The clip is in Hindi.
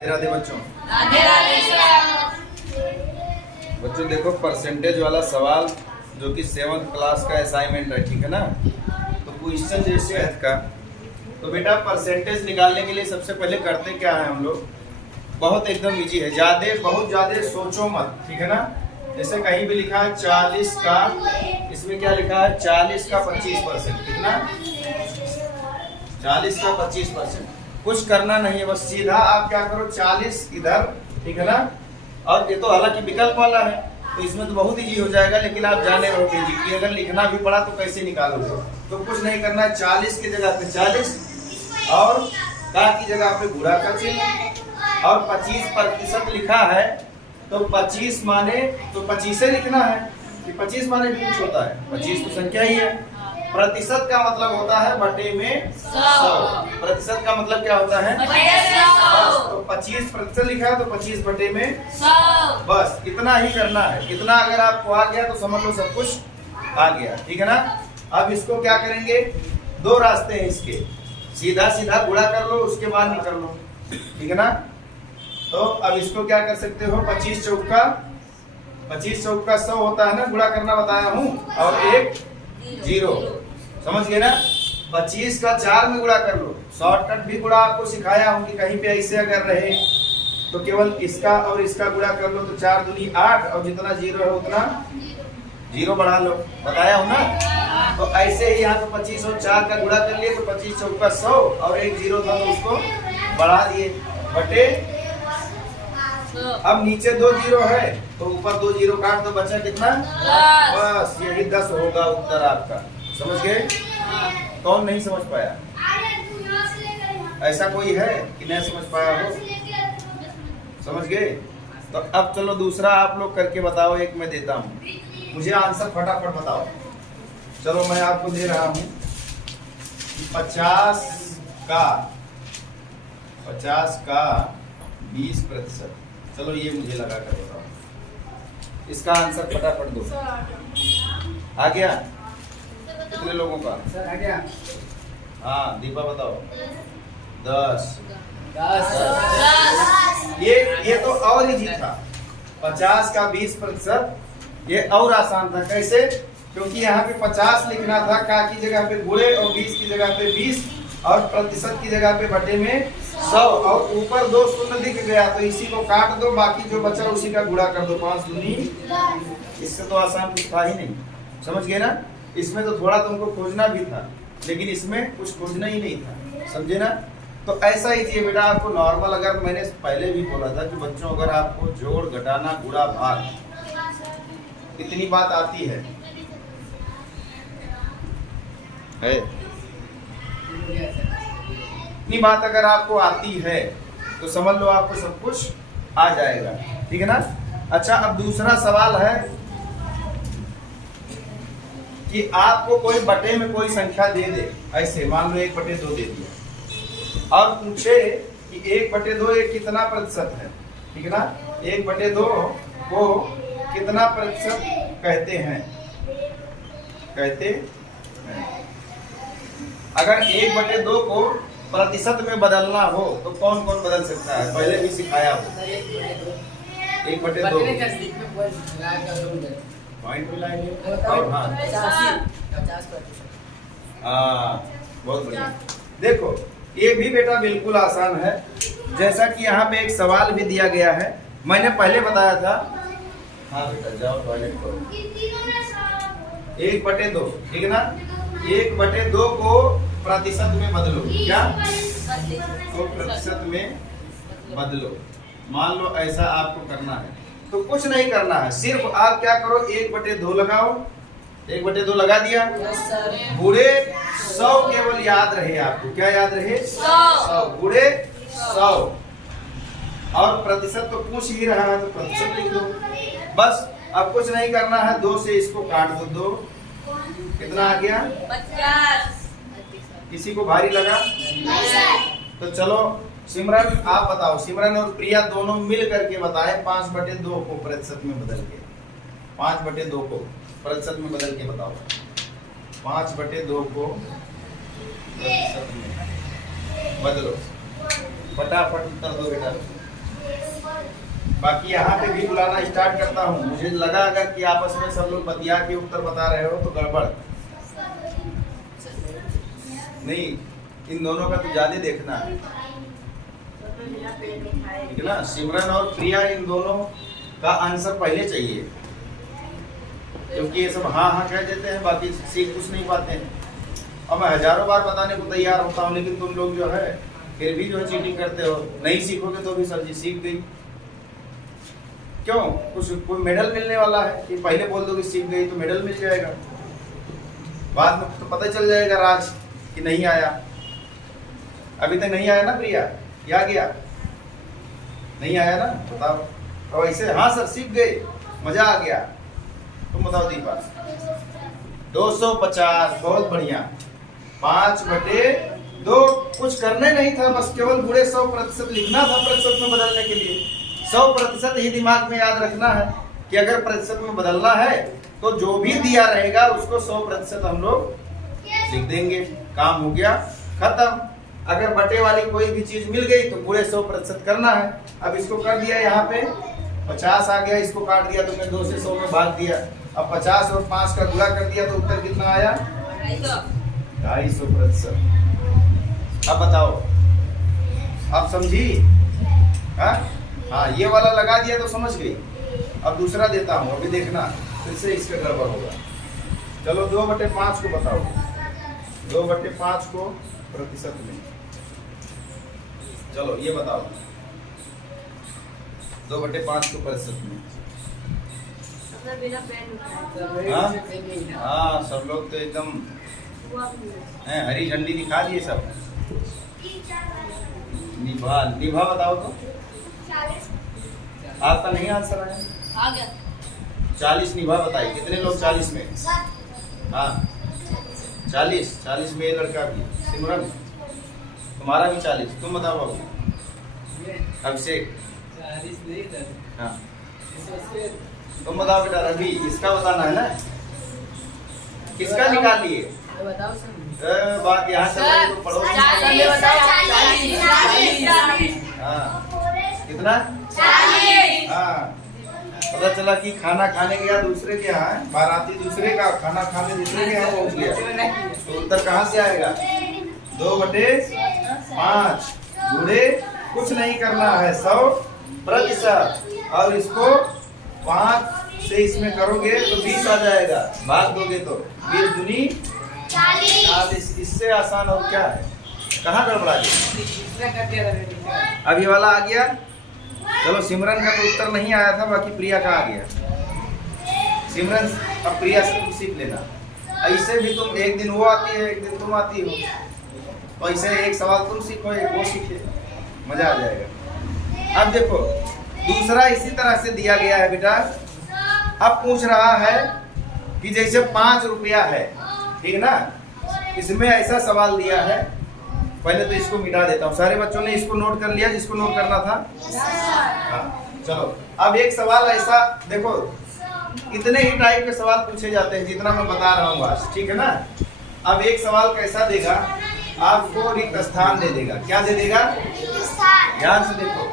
राधे बच्चों। राधे राधे सर। बच्चों देखो परसेंटेज वाला सवाल जो कि 7th क्लास का असाइनमेंट है, ठीक है ना। तो क्वेश्चन जैसे है का, तो बेटा परसेंटेज निकालने के लिए सबसे पहले करते क्या है हम लोग, बहुत एकदम इजी है, बहुत ज्यादा सोचो मत, ठीक है ना। जैसे कहीं भी लिखा है 40 का, इसमें क्या लिखा है 40 का 25%, कितना 40 का 25%। कुछ करना नहीं है, बस सीधा आप क्या करो 40 इधर, ठीक है ना। और ये तो हालांकि विकल्प वाला है तो इसमें तो बहुत इजी हो जाएगा, लेकिन आप जाने रहोगे जी कि अगर लिखना भी पड़ा तो कैसे निकालोगे। तो कुछ नहीं करना है, 40 की जगह पे 40 और का की जगह पे गुणा का चिन्ह, और 25% लिखा है तो 25 माने तो 25 लिखना है कि 25 माने भी कुछ होता है, 25 तो संख्या ही है। प्रतिशत का मतलब होता है बटे में 100। प्रतिशत का मतलब क्या होता है, बस तो 25% लिखा है तो 25 बटे में 100, बस इतना ही करना है। इतना अगर आपको आ गया तो समझ लो सब कुछ आ गया, ठीक है ना। अब इसको क्या करेंगे, दो रास्ते हैं इसके, सीधा सीधा गुणा कर लो उसके बाद निकल लो, ठीक है ना। तो अब इसको क्या कर सकते हो, 25 चौका 100 होता है ना, गुणा करना बताया हूँ, और एक 0, समझ गए ना। 25 का 4 में गुणा कर लो, शॉर्टकट भी गुणा आपको सिखाया हूँ कि कहीं पे ऐसे अगर रहे तो केवल इसका और इसका गुणा कर लो, तो 4 दूनी 8, और जितना 0 है उतना 0 बढ़ा लो, बताया हूँ ना। तो ऐसे ही यहाँ पे 25 और 4 का गुणा कर लिए तो 25 चौका 100, और एक 0 था तो उसको बढ़ा दिए बटे। अब नीचे 2 0 है तो ऊपर 2 0 काट दो, बचा कितना, बस यही 10 होगा उत्तर आपका। समझ गए, कौन नहीं समझ पाया, ऐसा कोई है कि नहीं समझ पाया हो, समझ गए। तो अब चलो दूसरा आप लोग करके बताओ, एक मैं देता हूँ, मुझे आंसर फटाफट बताओ। चलो मैं आपको दे रहा हूँ 50 का 20%। चलो ये मुझे लगा कर बताओ, इसका आंसर फटाफट दो। आ गया कितने लोगों का, सर आ गया। हाँ दीपा बताओ। 10। ये तो और इजी था, 50 का 20%, ये और आसान था। कैसे, क्योंकि यहाँ पे 50 लिखना था, का की जगह पे गुणे, और 20 की जगह पे 20, और प्रतिशत की जगह पे बटे में 100, और ऊपर 2 शून्य दिख गया तो इसी को काट दो, बाकी जो बचा उसी का गुणा कर दो, 5 दूनी। इससे तो आसान कुछ था ही नहीं, समझ गए ना। इसमें तो थोड़ा तुमको खोजना भी था, लेकिन इसमें कुछ खोजना ही नहीं था, समझे ना। तो ऐसा ही चाहिए बेटा आपको नॉर्मल। अगर मैंने पहले भी बोला था कि बच्चों अगर आपको जोड़ घटाना गुणा भाग इतनी बात आती है इतनी बात अगर आपको आती है तो समझ लो आपको सब कुछ आ जाएगा, ठीक है ना। अच्छा अब दूसरा सवाल है कि आपको कोई बटे में कोई संख्या दे दे, ऐसे मान लो 1/2 दे दिया, और पूछे कि 1/2 ये कितना प्रतिशत है, ठीक है ना। 1/2 को कितना प्रतिशत कहते हैं, अगर 1/2 को प्रतिशत में बदलना हो तो कौन कौन बदल सकता है, पहले भी सिखाया हो। 1/2 पॉइंट मिलाएंगे, और हाँ बहुत बढ़िया। देखो ये भी बेटा बिल्कुल आसान है, जैसा कि यहाँ पे एक सवाल भी दिया गया है, मैंने पहले बताया था। हाँ बेटा जाओ टॉयलेट करो। 1/2, ठीक है ना। 1/2 को प्रतिशत में बदलो, क्या तो प्रतिशत में बदलो। मान लो ऐसा आपको करना है तो कुछ नहीं करना है, सिर्फ आप क्या करो 1/2 लगाओ, 1/2 लगा दिया, गुणे 100 केवल याद रहे आपको, क्या याद रहे 100 गुणे 100, और प्रतिशत तो पूछ ही रहा है तो प्रतिशत लिख दो, बस। अब कुछ नहीं करना है, 2 से इसको काट दो, 2 कितना आ गया 50। किसी को भारी लगा, तो चलो सिमरन आप बताओ, सिमरन और प्रिया दोनों मिल करके बताए 5/2 को प्रतिशत में बदल के, 5/2 को प्रतिशत में बदल के बताओ, 5/2 को प्रतिशत में बदलो, फटाफट उत्तर दो बेटा। बाकी यहाँ पे भी बुलाना स्टार्ट करता हूँ। मुझे लगा अगर कि आपस में सब लोग बतिया के उत्तर बता रहे हो तो गड़बड़ नहीं, इन दोनों का तो ज्यादा देखना है, ठीक है ना। सिमरन और प्रिया, इन दोनों का आंसर पहले चाहिए, क्योंकि ये सब हाँ हाँ कह देते हैं, बाकी सीख कुछ नहीं पाते हैं। और मैं हजारों बार बताने को तैयार होता हूँ, लेकिन तुम लोग जो है फिर भी जो है चीटिंग करते हो। नहीं सीखोगे तो भी सर जी सीख गई, क्यों? कुछ कोई मेडल मिलने वाला है कि पहले बोल दो कि सीख गई तो मेडल मिल जाएगा, बाद में तो पता चल जाएगा राज कि नहीं आया। अभी तक नहीं आया ना प्रिया, या गया? नहीं आया ना, बताओ। और ऐसे हाँ सर सीख गए, मजा आ गया। तुम बताओ दीपा। 250, बहुत बढ़िया। 5/2, कुछ करने नहीं था, बस केवल बुरे 100% लिखना था प्रतिशत में बदलने के लिए। 100% ही दिमाग में याद रखना है कि अगर प्रतिशत में बदलना है तो जो भी दिया रहेगा उसको 100% हम लोग लिख देंगे। काम हो गया, खत्म। अगर बटे वाली कोई भी चीज मिल गई तो पूरे 100% करना है। अब इसको कर दिया, यहाँ पे 50 आ गया, इसको काट दिया तुमने, 2 से 100 में भाग दिया। अब 50 और 5 का गुणा कर दिया तो उत्तर कितना आया? 250%। अब बताओ, अब समझी? हाँ, ये वाला लगा दिया तो समझ गई। अब दूसरा देता हूँ, अभी देखना फिर से इसका गड़बड़ होगा। चलो 2/5 को बताओ, 2/5 को प्रतिशत में। चलो ये बताओ, 2/5 को प्रतिशत में। हाँ, सब लोग तो एकदम हरी झंडी दिखा दिए सब। निभा बताओ तो। आपका नहीं आंसर आया? आ गया। 40 निभा बताइए, कितने लोग 40 में? हाँ 40 में। ये लड़का भी सिमरन, तुम्हारा भी 40। तुम बताओ बाबू। अभिषेक, हाँ तुम बताओ बेटा। रवि, इसका बताना है ना, किसका निकाल लिए? बात यहाँ चल रही तो पढ़ो। हाँ कितना? हाँ, पता चला कि खाना खाने गया दूसरे के यहाँ, बाराती दूसरे का, खाना खाने दूसरे के यहाँ पहुँच गया, तो उत्तर कहाँ से आएगा? 2/5 गुणे कुछ नहीं करना है, 100%। और इसको 5 से इसमें करोगे तो 20 आ जाएगा, भाग दोगे तो 20 दूनी 40। इससे आसान और क्या है? कहाँ गड़बड़ा गया? अब ये वाला आ गया। चलो सिमरन का तो उत्तर नहीं आया था, बाकी प्रिया का आ गया। सिमरन, अब प्रिया से तुम सीख लेना। ऐसे भी तुम एक दिन वो आती है, एक दिन तुम आती हो, तो ऐसे एक सवाल तुम सीखो, एक वो सीखे, मजा आ जाएगा। अब देखो दूसरा इसी तरह से दिया गया है बेटा। अब पूछ रहा है कि जैसे 5 रुपया है, ठीक है ना, इसमें ऐसा सवाल दिया है। पहले तो इसको मिटा देता हूँ। सारे बच्चों ने इसको नोट कर लिया जिसको नोट करना था? हाँ चलो। अब एक सवाल ऐसा देखो, इतने ही टाइप के सवाल पूछे जाते हैं जितना मैं बता रहा हूँ आज, ठीक है ना। अब एक सवाल कैसा देगा, आपको रिक्त स्थान दे देगा। क्या दे देगा? ध्यान से देखो,